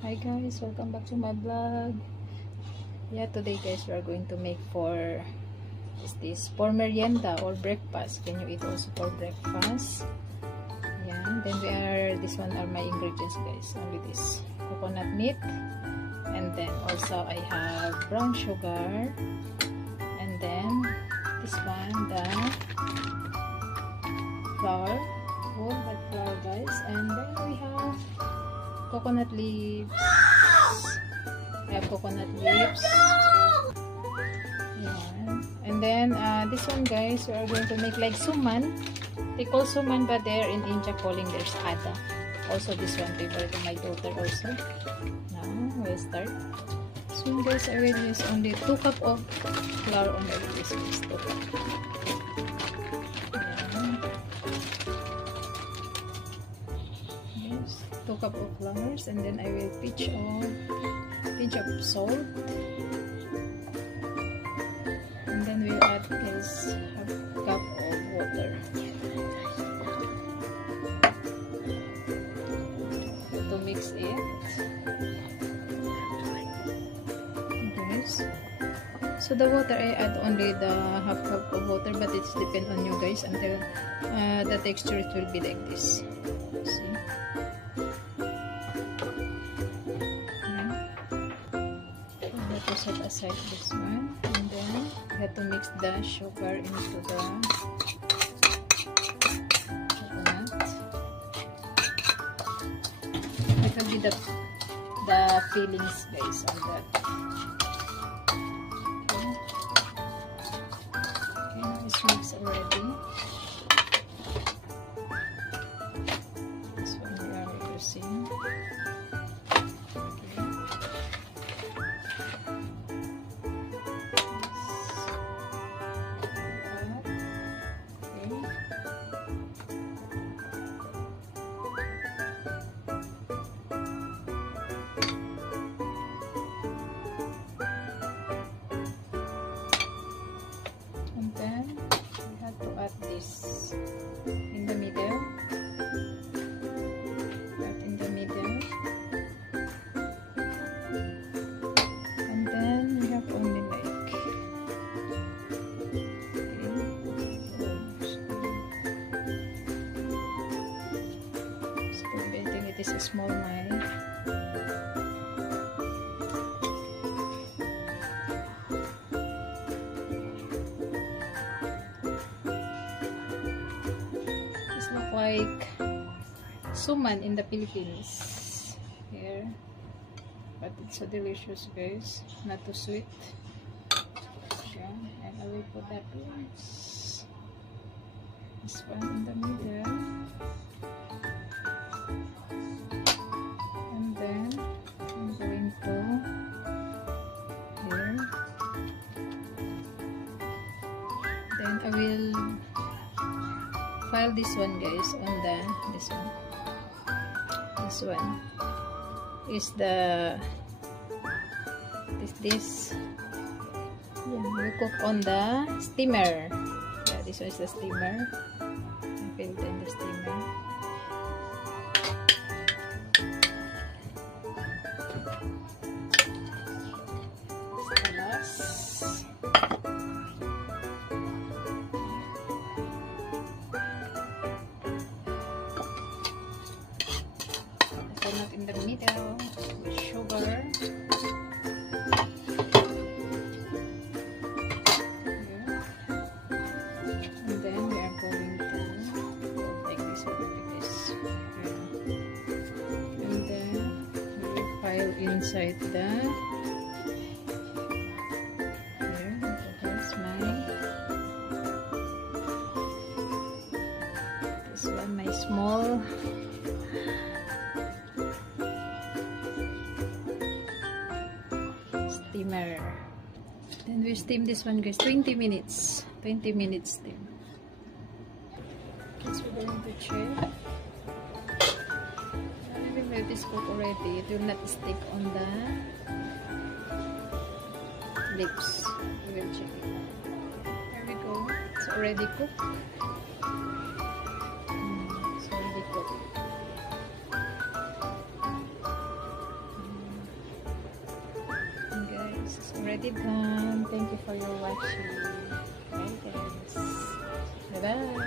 Hi guys, welcome back to my vlog. Yeah, today guys we are going to make for merienda or breakfast. Can you eat also for breakfast? Yeah, then this one are my ingredients guys. Only this coconut meat, and then also I have brown sugar, and then this one the flour, whole white flour guys, and then we have coconut leaves. I have coconut leaves. Yeah. And then this one guys, we are going to make like suman. They call suman, but there in India calling there's ada. Also this one favorite of my daughter also. Now we'll start. So guys, I will use only 2 cups of flour on this piece. 2 cups. 2 cups of flours, and then I will pinch of salt, and then we'll add this half cup of water to mix it. Guys, so the water I add only the half cup of water, but it's depend on you guys until the texture it will be like this. See? Set aside this one, and then we have to mix the sugar into the coconut. It will be the fillings guys on that. Okay, now it's mixed already. This one we are using. This in the middle, and then we have only like so I think it is a small knife. Like suman in the Philippines here, but it's so delicious guys, not too sweet. Okay, and I will put that this one in the middle, and then I'm going to here, then I will file this one guys on this one is this yeah, we cook on the steamer. Yeah, this one is the steamer. I filled in the steamer. Coconut in the middle with sugar. Here. And then we are going to take this one like this. Yeah. And then we will pile inside the here. That's this one, my small steamer. Then we steam this one guys 20 minutes. 20 minutes steam. Okay, so we're going to check. Even if this cooked already, it will not stick on the lips. We will check it. There we go. It's already cooked. It's already cooked. Thank you for your watching. Bye guys. Bye-bye.